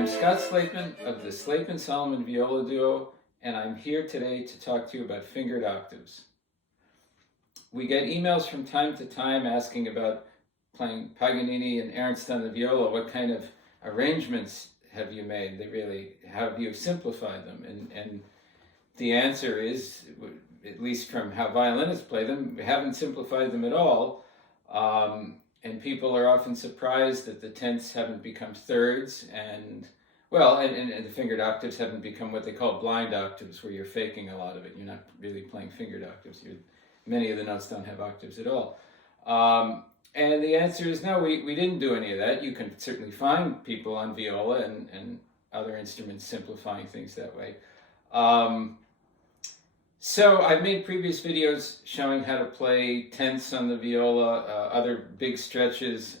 I'm Scott Slapin of the Slapin-Solomon viola duo, and I'm here today to talk to you about fingered octaves. We get emails from time to time asking about playing Paganini and Ernst on the viola. What kind of arrangements have you made? How have you simplified them? And the answer is, at least from how violinists play them, we haven't simplified them at all. And people are often surprised that the tenths haven't become thirds, and the fingered octaves haven't become what they call blind octaves, where you're faking a lot of it. You're not really playing fingered octaves. Many of the notes don't have octaves at all. And the answer is no, we didn't do any of that. You can certainly find people on viola and other instruments simplifying things that way. So I've made previous videos showing how to play tenths on the viola, other big stretches,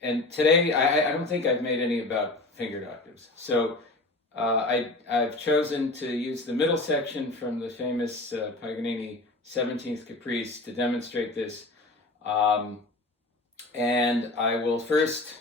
and today I don't think I've made any about fingered octaves. So I've chosen to use the middle section from the famous Paganini 17th Caprice to demonstrate this. And I will first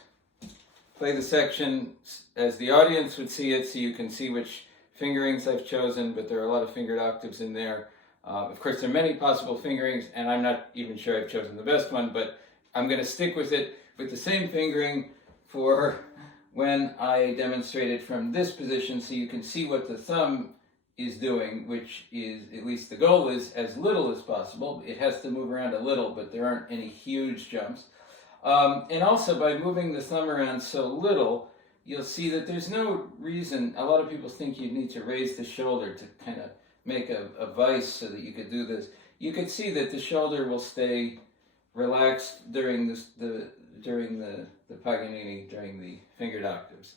play the section as the audience would see it, so you can see which fingerings I've chosen, but there are a lot of fingered octaves in there. Of course, there are many possible fingerings, and I'm not even sure I've chosen the best one, but I'm going to stick with it with the same fingering for when I demonstrate it from this position, so you can see what the thumb is doing, which is, at least the goal is, as little as possible. It has to move around a little, but there aren't any huge jumps. And also, by moving the thumb around so little, you'll see that there's no reason. A lot of people think you need to raise the shoulder to kind of make a vice so that you could do this. You could see that the shoulder will stay relaxed during the Paganini, during the fingered octaves.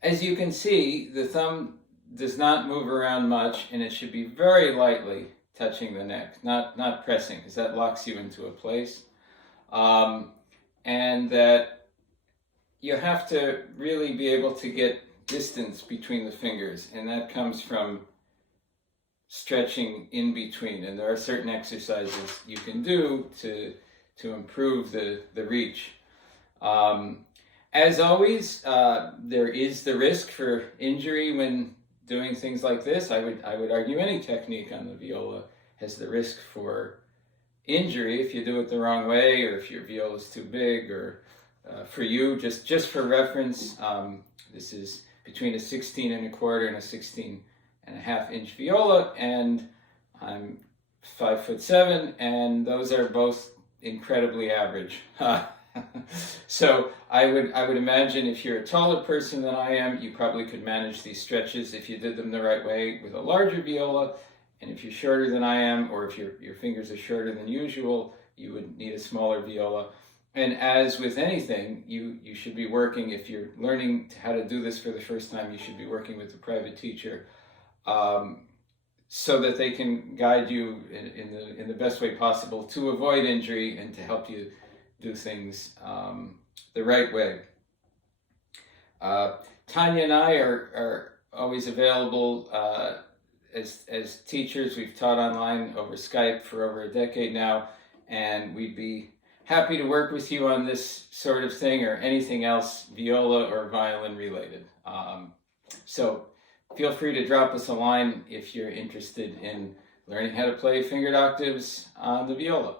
As you can see, the thumb does not move around much, and it should be very lightly touching the neck, not pressing, because that locks you into a place. And that you have to really be able to get distance between the fingers, and that comes from stretching in between. And there are certain exercises you can do to improve the reach. As always, there is the risk for injury when doing things like this. I would argue any technique on the viola has the risk for injury if you do it the wrong way, or if your viola is too big, or for you, just for reference, this is between a 16¼ and a 16½ inch viola, and I'm 5'7", and those are both incredibly average. So I would imagine if you're a taller person than I am, you probably could manage these stretches if you did them the right way with a larger viola. And if you're shorter than I am, or if your fingers are shorter than usual, you would need a smaller viola. And as with anything, you should be working, if you're learning how to do this for the first time, you should be working with a private teacher, so that they can guide you in the best way possible to avoid injury and to help you do things the right way. Tanya and I are always available as teachers. We've taught online over Skype for over a decade now, and we'd be happy to work with you on this sort of thing or anything else viola or violin related. So feel free to drop us a line if you're interested in learning how to play fingered octaves on the viola.